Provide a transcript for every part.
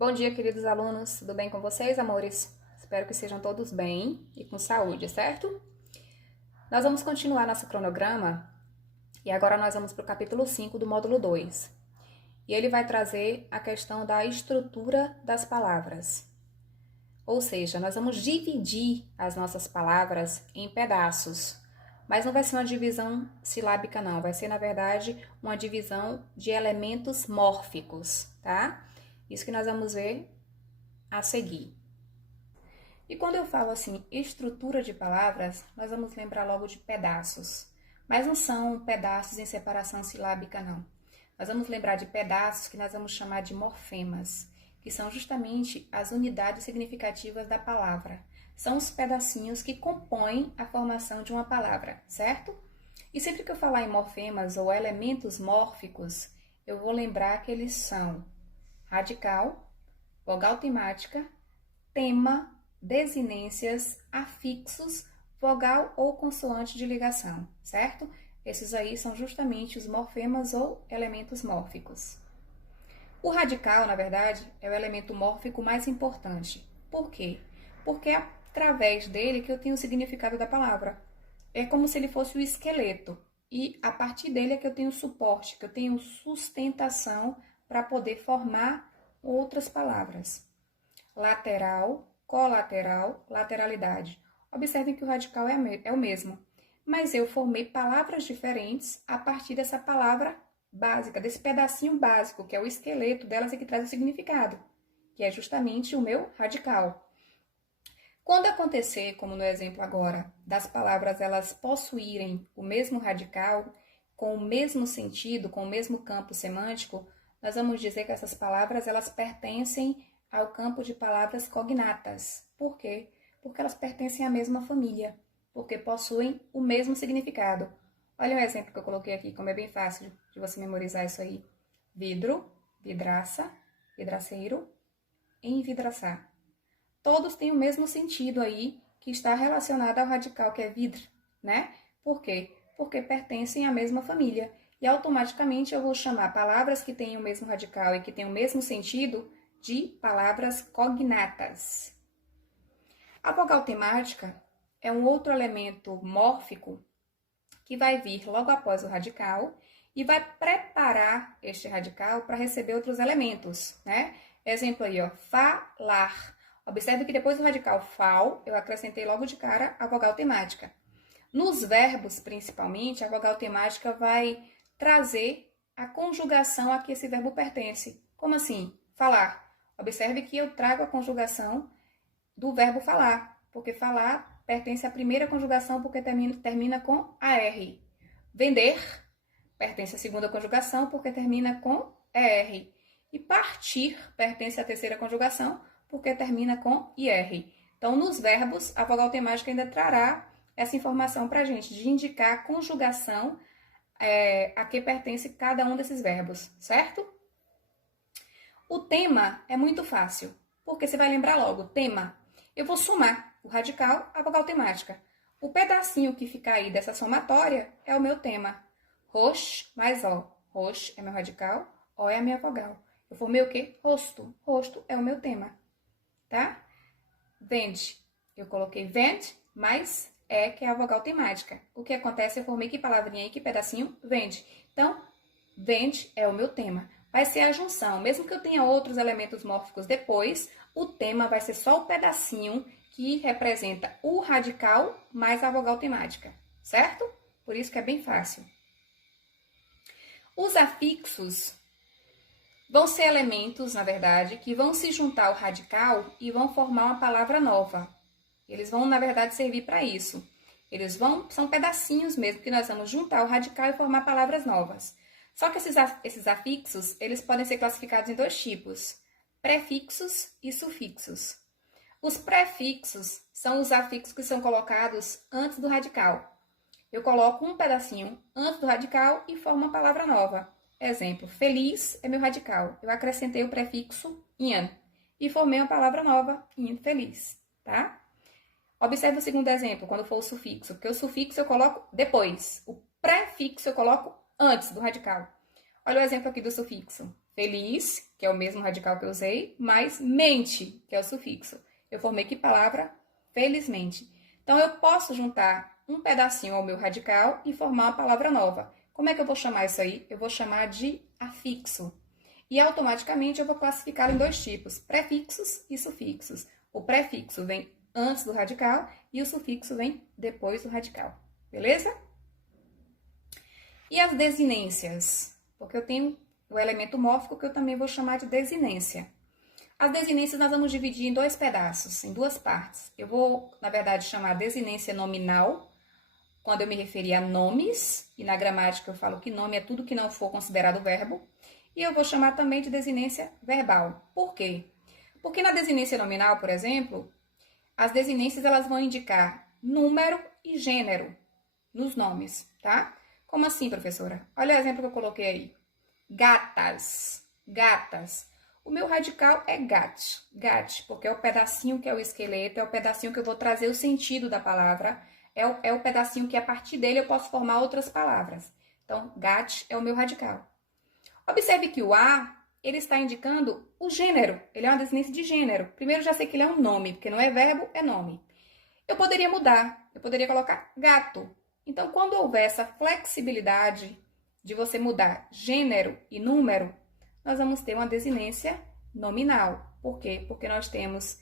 Bom dia, queridos alunos. Tudo bem com vocês, amores? Espero que sejam todos bem e com saúde, certo? Nós vamos continuar nosso cronograma e agora nós vamos para o capítulo 5 do módulo 2. E ele vai trazer a questão da estrutura das palavras. Ou seja, nós vamos dividir as nossas palavras em pedaços. Mas não vai ser uma divisão silábica, não. Vai ser, na verdade, uma divisão de elementos mórficos, tá? Isso que nós vamos ver a seguir. E quando eu falo assim, estrutura de palavras, nós vamos lembrar logo de pedaços. Mas não são pedaços em separação silábica, não. Nós vamos lembrar de pedaços que nós vamos chamar de morfemas, que são justamente as unidades significativas da palavra. São os pedacinhos que compõem a formação de uma palavra, certo? E sempre que eu falar em morfemas ou elementos mórficos, eu vou lembrar que eles são radical, vogal temática, tema, desinências, afixos, vogal ou consoante de ligação, certo? Esses aí são justamente os morfemas ou elementos mórficos. O radical, na verdade, é o elemento mórfico mais importante. Por quê? Porque é através dele que eu tenho o significado da palavra. É como se ele fosse o esqueleto. E a partir dele é que eu tenho suporte, que eu tenho sustentação para poder formar outras palavras. Lateral, colateral, lateralidade. Observem que o radical é o mesmo. Mas eu formei palavras diferentes a partir dessa palavra básica, desse pedacinho básico, que é o esqueleto delas e que traz o significado, que é justamente o meu radical. Quando acontecer, como no exemplo agora, das palavras elas possuírem o mesmo radical, com o mesmo sentido, com o mesmo campo semântico, nós vamos dizer que essas palavras elas pertencem ao campo de palavras cognatas. Por quê? Porque elas pertencem à mesma família, porque possuem o mesmo significado. Olha o exemplo que eu coloquei aqui, como é bem fácil de você memorizar isso aí. Vidro, vidraça, vidraceiro, envidraçar. Todos têm o mesmo sentido aí, que está relacionado ao radical que é vidro, né? Por quê? Porque pertencem à mesma família. E automaticamente eu vou chamar palavras que têm o mesmo radical e que têm o mesmo sentido de palavras cognatas. A vogal temática é um outro elemento mórfico que vai vir logo após o radical e vai preparar este radical para receber outros elementos, né? Exemplo aí, ó, falar. Observe que depois do radical fal, eu acrescentei logo de cara a vogal temática. Nos verbos, principalmente, a vogal temática vai trazer a conjugação a que esse verbo pertence. Como assim? Falar. Observe que eu trago a conjugação do verbo falar, porque falar pertence à primeira conjugação porque termina com AR. Vender pertence à segunda conjugação porque termina com ER. E partir pertence à terceira conjugação porque termina com IR. Então, nos verbos, a vogal temática ainda trará essa informação para a gente, de indicar a conjugação a que pertence cada um desses verbos, certo? O tema é muito fácil, porque você vai lembrar logo, tema. Eu vou somar o radical à vogal temática. O pedacinho que ficar aí dessa somatória é o meu tema. Rox mais ó. Rox é meu radical, ó é a minha vogal. Eu formei o quê? Rosto. Rosto é o meu tema, tá? Vende. Eu coloquei vende mais que é a vogal temática. O que acontece? Eu formei que palavrinha aí, que pedacinho? Vende. Então, vende é o meu tema. Vai ser a junção. Mesmo que eu tenha outros elementos mórficos depois, o tema vai ser só o pedacinho que representa o radical mais a vogal temática, certo? Por isso que é bem fácil. Os afixos vão ser elementos, na verdade, que vão se juntar ao radical e vão formar uma palavra nova. Eles vão, na verdade, servir para isso. São pedacinhos mesmo que nós vamos juntar o radical e formar palavras novas. Só que esses afixos, eles podem ser classificados em dois tipos, prefixos e sufixos. Os prefixos são os afixos que são colocados antes do radical. Eu coloco um pedacinho antes do radical e formo uma palavra nova. Exemplo, feliz é meu radical. Eu acrescentei o prefixo in e formei uma palavra nova, infeliz, tá? Observe o segundo exemplo, quando for o sufixo, porque o sufixo eu coloco depois, o prefixo eu coloco antes do radical. Olha o exemplo aqui do sufixo. feliz, que é o mesmo radical que eu usei, mais mente, que é o sufixo. Eu formei que palavra? Felizmente. Então, eu posso juntar um pedacinho ao meu radical e formar uma palavra nova. Como é que eu vou chamar isso aí? Eu vou chamar de afixo. E automaticamente eu vou classificá-lo em dois tipos, prefixos e sufixos. O prefixo vem antes do radical e o sufixo vem depois do radical. Beleza? E as desinências? Porque eu tenho o elemento mórfico que eu também vou chamar de desinência. As desinências nós vamos dividir em dois pedaços, em duas partes. Eu vou, na verdade, chamar desinência nominal, quando eu me referir a nomes, e na gramática eu falo que nome é tudo que não for considerado verbo. E eu vou chamar também de desinência verbal. Por quê? Porque na desinência nominal, por exemplo, as desinências elas vão indicar número e gênero nos nomes, tá? Como assim, professora? Olha o exemplo que eu coloquei aí. Gatas, gatas. O meu radical é gat, gat, porque é o pedacinho que é o esqueleto, é o pedacinho que eu vou trazer o sentido da palavra, é o pedacinho que a partir dele eu posso formar outras palavras. Então, gat é o meu radical. Observe que o a, ele está indicando o gênero, ele é uma desinência de gênero. Primeiro, já sei que ele é um nome, porque não é verbo, é nome. Eu poderia mudar, eu poderia colocar gato. Então, quando houver essa flexibilidade de você mudar gênero e número, nós vamos ter uma desinência nominal. Por quê? Porque nós temos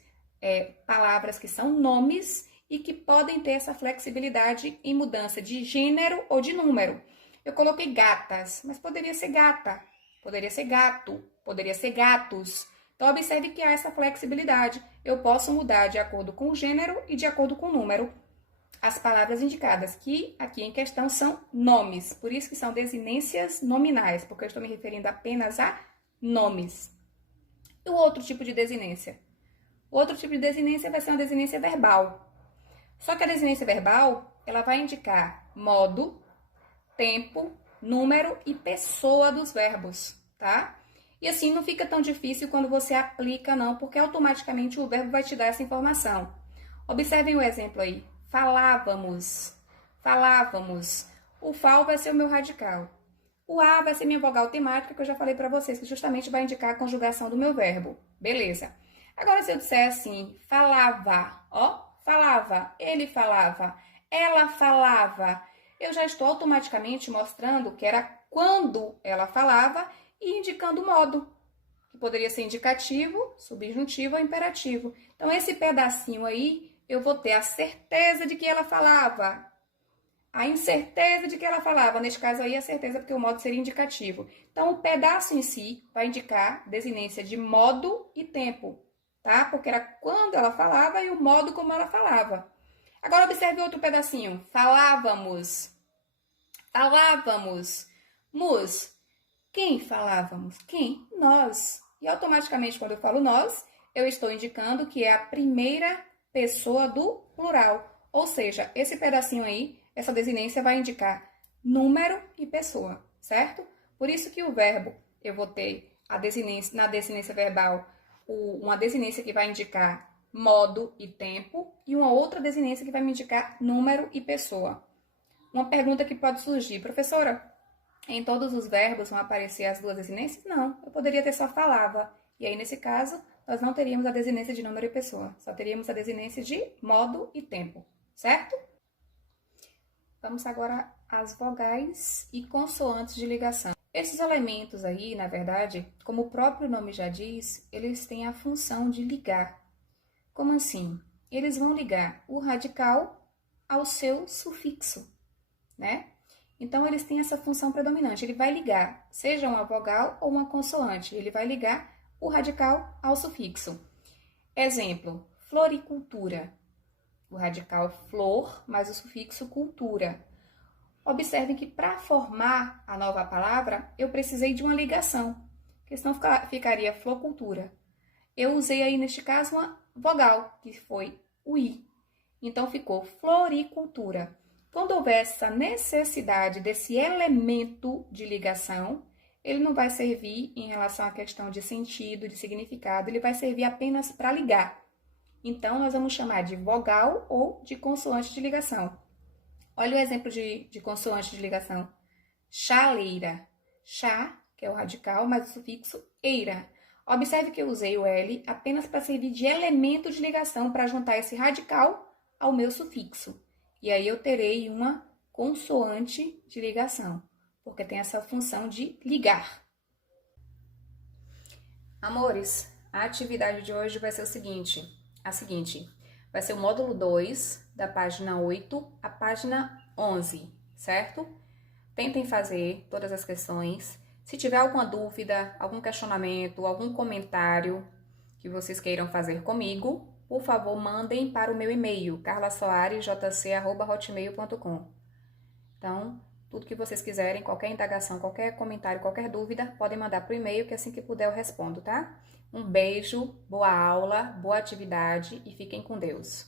palavras que são nomes e que podem ter essa flexibilidade em mudança de gênero ou de número. Eu coloquei gatas, mas poderia ser gata, poderia ser gato, poderia ser gatos. Então, observe que há essa flexibilidade. Eu posso mudar de acordo com o gênero e de acordo com o número as palavras indicadas, que aqui em questão são nomes. Por isso que são desinências nominais, porque eu estou me referindo apenas a nomes. E o outro tipo de desinência? O outro tipo de desinência vai ser uma desinência verbal. Só que a desinência verbal, ela vai indicar modo, tempo, número e pessoa dos verbos, tá? E assim não fica tão difícil quando você aplica, não, porque automaticamente o verbo vai te dar essa informação. Observem o exemplo aí. Falávamos, falávamos. O fal vai ser o meu radical. O a vai ser minha vogal temática, que eu já falei para vocês, que justamente vai indicar a conjugação do meu verbo. Beleza. Agora, se eu disser assim, falava, ó, falava, ele falava, ela falava, eu já estou automaticamente mostrando que era quando ela falava e indicando o modo, que poderia ser indicativo, subjuntivo ou imperativo. Então, esse pedacinho aí, eu vou ter a certeza de que ela falava, a incerteza de que ela falava, neste caso aí a certeza porque o modo seria indicativo. Então, o pedaço em si vai indicar desinência de modo e tempo, tá? Porque era quando ela falava e o modo como ela falava. Agora, observe outro pedacinho. Falávamos, falávamos, mus. Quem falávamos? Quem? Nós. E automaticamente, quando eu falo nós, eu estou indicando que é a primeira pessoa do plural. Ou seja, esse pedacinho aí, essa desinência vai indicar número e pessoa, certo? Por isso que o verbo, eu vou ter a desinência, na desinência verbal, uma desinência que vai indicar modo e tempo e uma outra desinência que vai me indicar número e pessoa. Uma pergunta que pode surgir, professora, em todos os verbos vão aparecer as duas desinências? Não, eu poderia ter só falava. E aí, nesse caso, nós não teríamos a desinência de número e pessoa, só teríamos a desinência de modo e tempo, certo? Vamos agora às vogais e consoantes de ligação. Esses elementos aí, na verdade, como o próprio nome já diz, eles têm a função de ligar. Como assim? Eles vão ligar o radical ao seu sufixo, né? Então, eles têm essa função predominante. Ele vai ligar, seja uma vogal ou uma consoante, ele vai ligar o radical ao sufixo. Exemplo, floricultura. O radical flor, mais o sufixo cultura. Observem que para formar a nova palavra, eu precisei de uma ligação, porque senão ficaria floricultura. Eu usei aí, neste caso, uma vogal, que foi o i. Então, ficou floricultura. Quando houver essa necessidade desse elemento de ligação, ele não vai servir em relação à questão de sentido, de significado, ele vai servir apenas para ligar. Então, nós vamos chamar de vogal ou de consoante de ligação. Olha o exemplo de consoante de ligação. Chaleira. Chá que é o radical, mais o sufixo eira. Observe que eu usei o L apenas para servir de elemento de ligação para juntar esse radical ao meu sufixo. E aí eu terei uma consoante de ligação, porque tem essa função de ligar. Amores, a atividade de hoje vai ser a seguinte, vai ser o módulo 2, da página 8 à página 11, certo? Tentem fazer todas as questões. Se tiver alguma dúvida, algum questionamento, algum comentário que vocês queiram fazer comigo, por favor, mandem para o meu e-mail, carlasoaresjc@hotmail.com. Então, tudo que vocês quiserem, qualquer indagação, qualquer comentário, qualquer dúvida, podem mandar para o e-mail, que assim que puder eu respondo, tá? Um beijo, boa aula, boa atividade e fiquem com Deus.